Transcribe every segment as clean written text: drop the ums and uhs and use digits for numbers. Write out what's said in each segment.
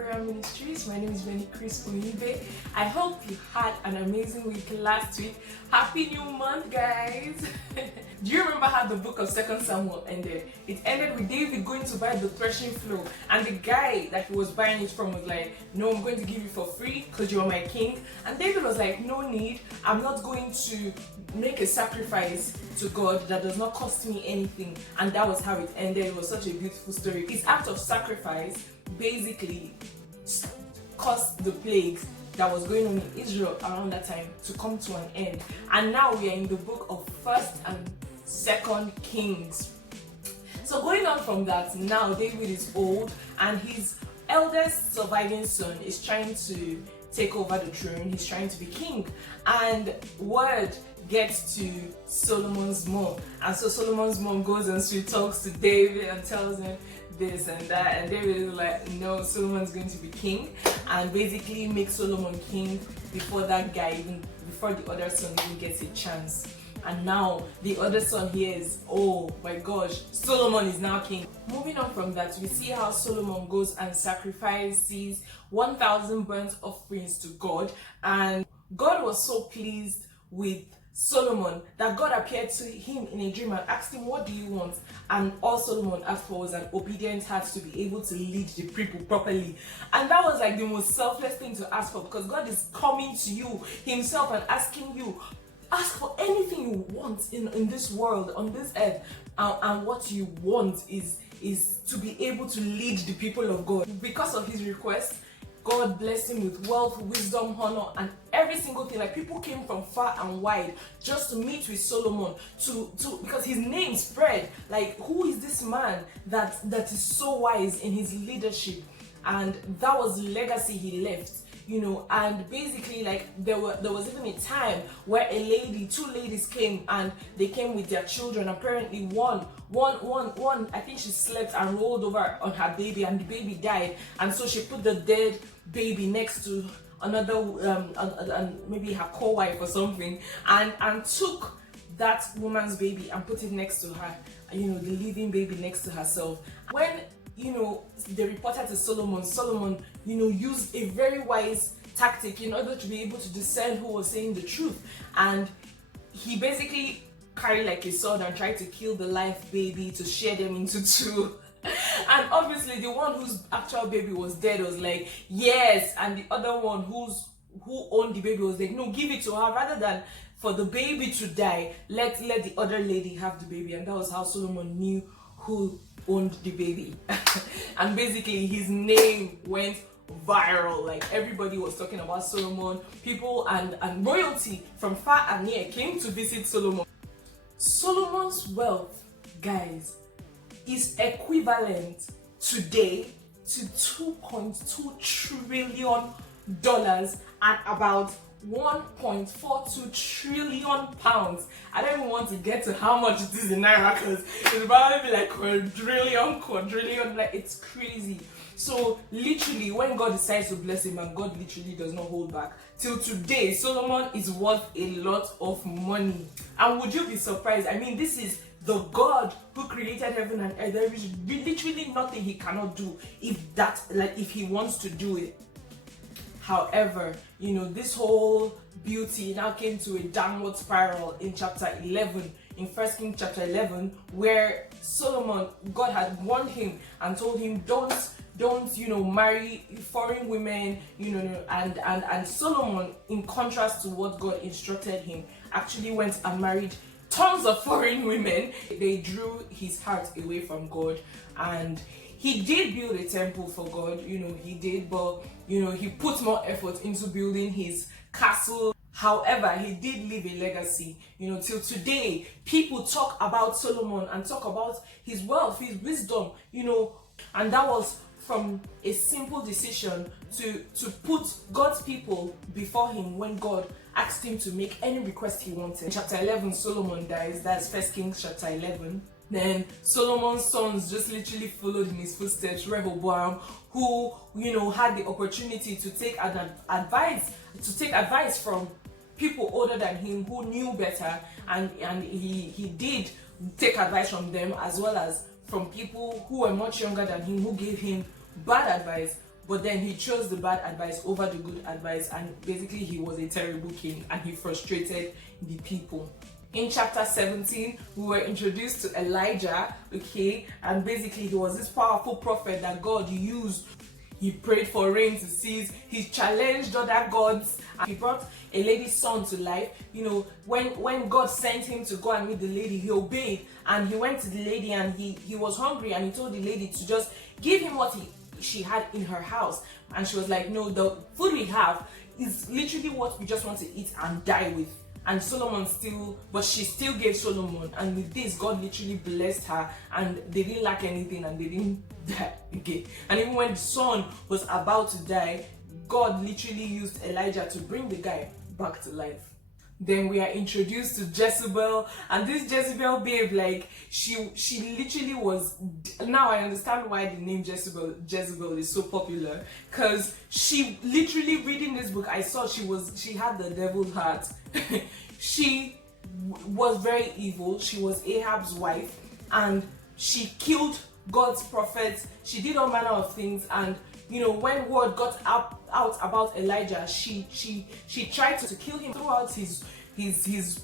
Prayer Ministries. My name is Benny Chris Oyibe. I hope you had an amazing week last week. Happy new month, guys! Do you remember how the book of 2 Samuel ended? It ended with David going to buy the threshing floor, and the guy that he was buying it from was like, "No, I'm going to give you for free because you're my king." And David was like, "No need. I'm not going to make a sacrifice to God that does not cost me anything." And that was how it ended. It was such a beautiful story. His act of sacrifice basically caused the plagues that was going on in Israel around that time to come to an end. And now we are in the book of 1st and 2nd Kings. So going on from that, now David is old and his eldest surviving son is trying to take over the throne. He's trying to be king, and word gets to Solomon's mom, and so Solomon's mom goes and she talks to David and tells him this and that, and David is like, "No, Solomon's going to be king," and basically makes Solomon king before that guy, even before the other son even gets a chance. And now the other son hears, "Oh my gosh, Solomon is now king." Moving on from that, we see how Solomon goes and sacrifices 1,000 burnt offerings to God, and God was so pleased with Solomon that God appeared to him in a dream and asked him, "What do you want?" And all Solomon asked for was an obedient heart to be able to lead the people properly. And that was like the most selfless thing to ask for, because God is coming to you himself and asking you, ask for anything you want in this world, on this earth, and what you want is to be able to lead the people of God. Because of his request, God blessed him with wealth, wisdom, honor, and every single thing. Like, people came from far and wide just to meet with Solomon, because his name spread. Like, who is this man that is so wise in his leadership? And that was the legacy he left. And basically, like, there was even a time where two ladies came, and they came with their children. Apparently one, I think she slept and rolled over on her baby, and the baby died. And so she put the dead baby next to another, maybe her co-wife or something, and took that woman's baby and put it next to her, the living baby next to herself. When they reported to Solomon, used a very wise tactic in order to be able to discern who was saying the truth. And he basically carried like a sword and tried to kill the live baby to share them into two. And obviously the one whose actual baby was dead was like, "Yes," and the other one who owned the baby was like, "No, give it to her. Rather than for the baby to die, let the other lady have the baby." And that was how Solomon knew who owned the baby. And basically his name went viral. Like, everybody was talking about Solomon. People and royalty from far and near came to visit Solomon. Solomon's wealth, guys, is equivalent today to $2.2 trillion and about 1.42 trillion pounds. I don't even want to get to how much it is in naira, because it's probably be like quadrillion. Like, it's crazy. So literally, when God decides to bless him, and God literally does not hold back, till today Solomon is worth a lot of money. And would you be surprised? I mean, this is the God who created heaven and earth. There is literally nothing he cannot do if he wants to do it. However, this whole beauty now came to a downward spiral in chapter 11, in 1 Kings chapter 11, where Solomon, God had warned him and told him, don't marry foreign women, and Solomon, in contrast to what God instructed him, actually went and married tons of foreign women. They drew his heart away from God, and he did build a temple for God, he did, but he put more effort into building his castle. However, he did leave a legacy. Till today, people talk about Solomon and talk about his wealth, his wisdom, and that was from a simple decision to put God's people before him when God asked him to make any request he wanted. In chapter 11, Solomon dies. That's 1 Kings chapter 11. Then Solomon's sons just literally followed in his footsteps. Rehoboam, who had the opportunity to take advice from people older than him who knew better, and he did take advice from them, as well as from people who were much younger than him who gave him bad advice. but then he chose the bad advice over the good advice, and basically he was a terrible king and he frustrated the people. In chapter 17, we were introduced to Elijah, okay, and basically he was this powerful prophet that God used. He prayed for rain to cease, he challenged other gods, and he brought a lady's son to life. You know, when God sent him to go and meet the lady, he obeyed, and he went to the lady, and he was hungry, and he told the lady to just give him what she had in her house. And she was like, no, the food we have is literally what we just want to eat and die with. And she still gave Solomon, and with this God literally blessed her, and they didn't lack anything and they didn't die. Okay, and even when the son was about to die, God literally used Elijah to bring the guy back to life. Then we are introduced to Jezebel, and this Jezebel babe, like she literally was. Now I understand why the name Jezebel is so popular, because she literally, reading this book, I saw she had the devil's heart. She was very evil. She was Ahab's wife, and she killed God's prophets. She did all manner of things, and you know, when word got out about Elijah, she tried to kill him. Throughout his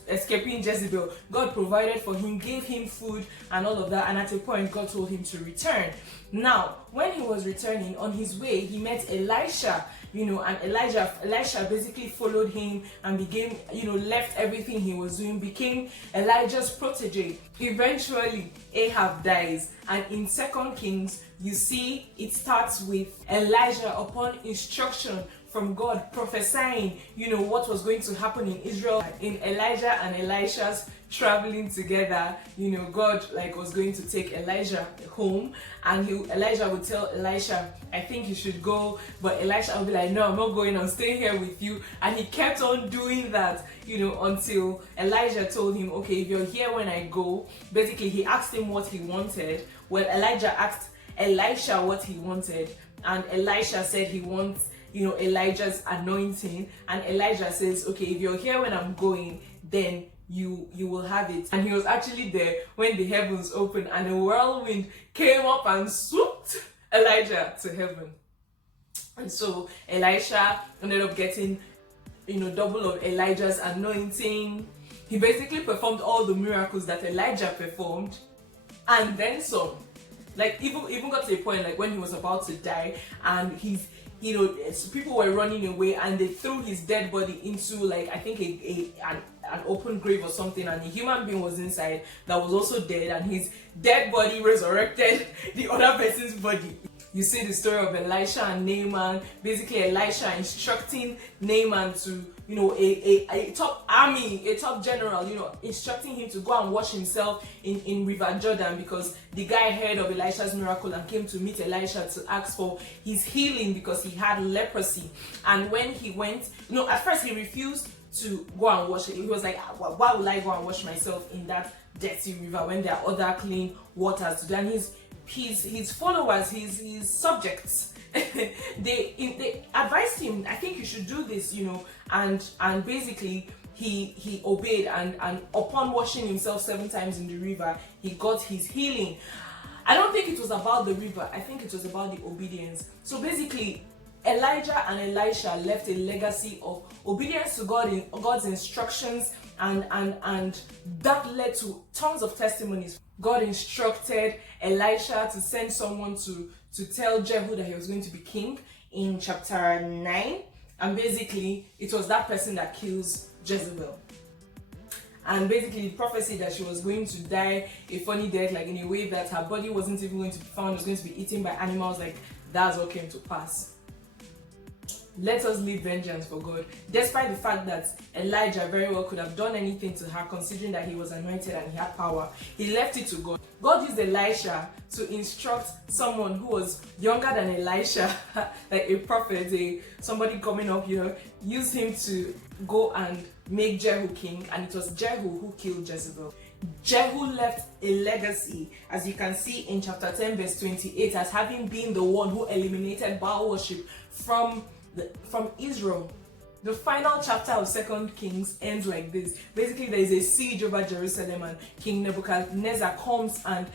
escaping Jezebel, God provided for him, gave him food and all of that, and at a point God told him to return. Now when he was returning, on his way he met Elisha, you know, and Elisha basically followed him and became, you know, left everything he was doing, became Elijah's protege. Eventually Ahab dies, and in 2 Kings you see it starts with Elijah, upon instruction from God, prophesying, you know, what was going to happen in Israel. In Elijah and Elisha's traveling together, you know, God was going to take Elijah home, and Elijah would tell Elisha, I think you should go, but Elisha would be like, no, I'm not going, I'm staying here with you. And he kept on doing that, you know, until Elijah told him, okay, if you're here when I go. Basically he asked him what he wanted. Well, Elijah asked Elisha what he wanted, and Elisha said he wants, you know, Elijah's anointing, and Elijah says, okay, if you're here when I'm going, then you will have it. And he was actually there when the heavens opened and a whirlwind came up and swooped Elijah to heaven. And so Elisha ended up getting, you know, double of Elijah's anointing. He basically performed all the miracles that Elijah performed, and then some. Like even got to a point, like when he was about to die, and he's, you know, people were running away, and they threw his dead body into, like, I think an open grave or something, and a human being was inside that was also dead, and his dead body resurrected the other person's body. You see the story of Elisha and Naaman. Basically Elisha instructing Naaman to, you know, a top army, a top general, you know, instructing him to go and wash himself in River Jordan, because the guy heard of Elisha's miracle and came to meet Elisha to ask for his healing because he had leprosy. And when he went, you know, at first he refused to go and wash it. He was like, why would I go and wash myself in that dirty river when there are other clean waters to do? And his followers, his subjects, they advised him, I think you should do this, you know, and basically he obeyed, and upon washing himself 7 times in the river, he got his healing. I don't think it was about the river, I think it was about the obedience. So basically Elijah and Elisha left a legacy of obedience to God's instructions, and that led to tons of testimonies. God instructed Elisha to send someone to tell Jehu that he was going to be king in chapter 9, and basically it was that person that kills Jezebel. And basically the prophecy that she was going to die a funny death, like in a way that her body wasn't even going to be found, it was going to be eaten by animals, like that's what came to pass. Let us leave vengeance for God. Despite the fact that Elijah very well could have done anything to her, considering that he was anointed and he had power, he left it to God. God used Elisha to instruct someone who was younger than Elisha, like a prophet, somebody coming up, you know, used him to go and make Jehu king, and it was Jehu who killed Jezebel. Jehu left a legacy, as you can see in chapter 10 verse 28, as having been the one who eliminated Baal worship from Israel. The final chapter of Second Kings ends like this. Basically, there is a siege over Jerusalem, and King Nebuchadnezzar comes, and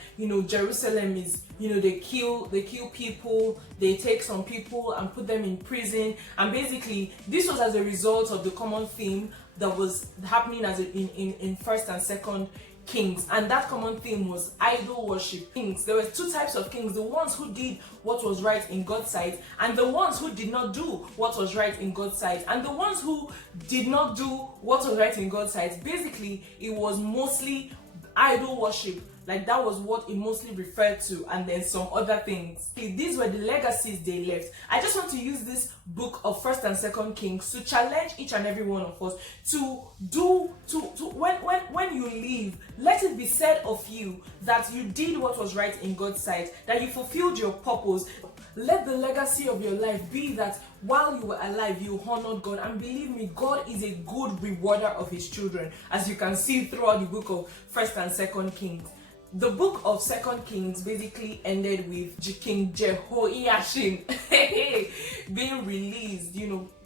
Jerusalem is, they kill people, they take some people and put them in prison, and basically this was as a result of the common theme that was happening in First and Second Kings, and that common theme was idol worship. Kings, there were two types of kings: the ones who did what was right in God's sight, and the ones who did not do what was right in God's sight. And the ones who did not do what was right in God's sight, basically it was mostly idol worship. Like, that was what it mostly referred to, and then some other things. These were the legacies they left. I just want to use this book of First and Second Kings to challenge each and every one of us to when you leave, let it be said of you that you did what was right in God's sight, that you fulfilled your purpose. Let the legacy of your life be that while you were alive, you honored God. And believe me, God is a good rewarder of his children, as you can see throughout the book of First and Second Kings. The book of Second Kings basically ended with King Jehoiachin being released,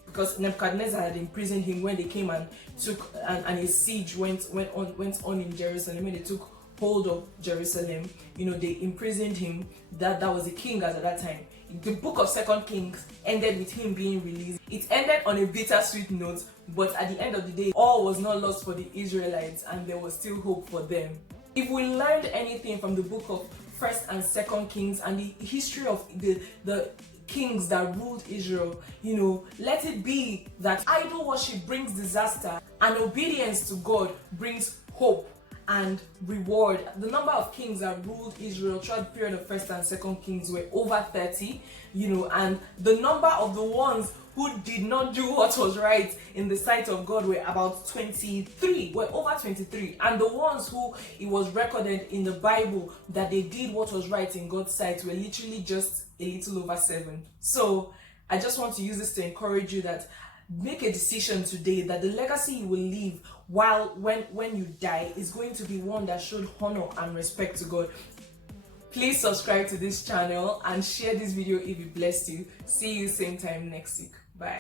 because Nebuchadnezzar had imprisoned him when they came and took, and a siege went on in Jerusalem. When they took hold of Jerusalem, they imprisoned him. That was the king at that time. The book of Second Kings ended with him being released. It ended on a bittersweet note, but at the end of the day, all was not lost for the Israelites, and there was still hope for them. If we learned anything from the book of First and Second Kings and the history of the kings that ruled Israel, let it be that idol worship brings disaster and obedience to God brings hope and reward. The number of kings that ruled Israel throughout the period of First and Second Kings were over 30, and the number of the ones who did not do what was right in the sight of God were about 23, were over 23. And the ones who it was recorded in the Bible that they did what was right in God's sight were literally just a little over 7. So I just want to use this to encourage you that make a decision today that the legacy you will leave when you die is going to be one that showed honor and respect to God. Please subscribe to this channel and share this video if it blessed you. See you same time next week. Bye.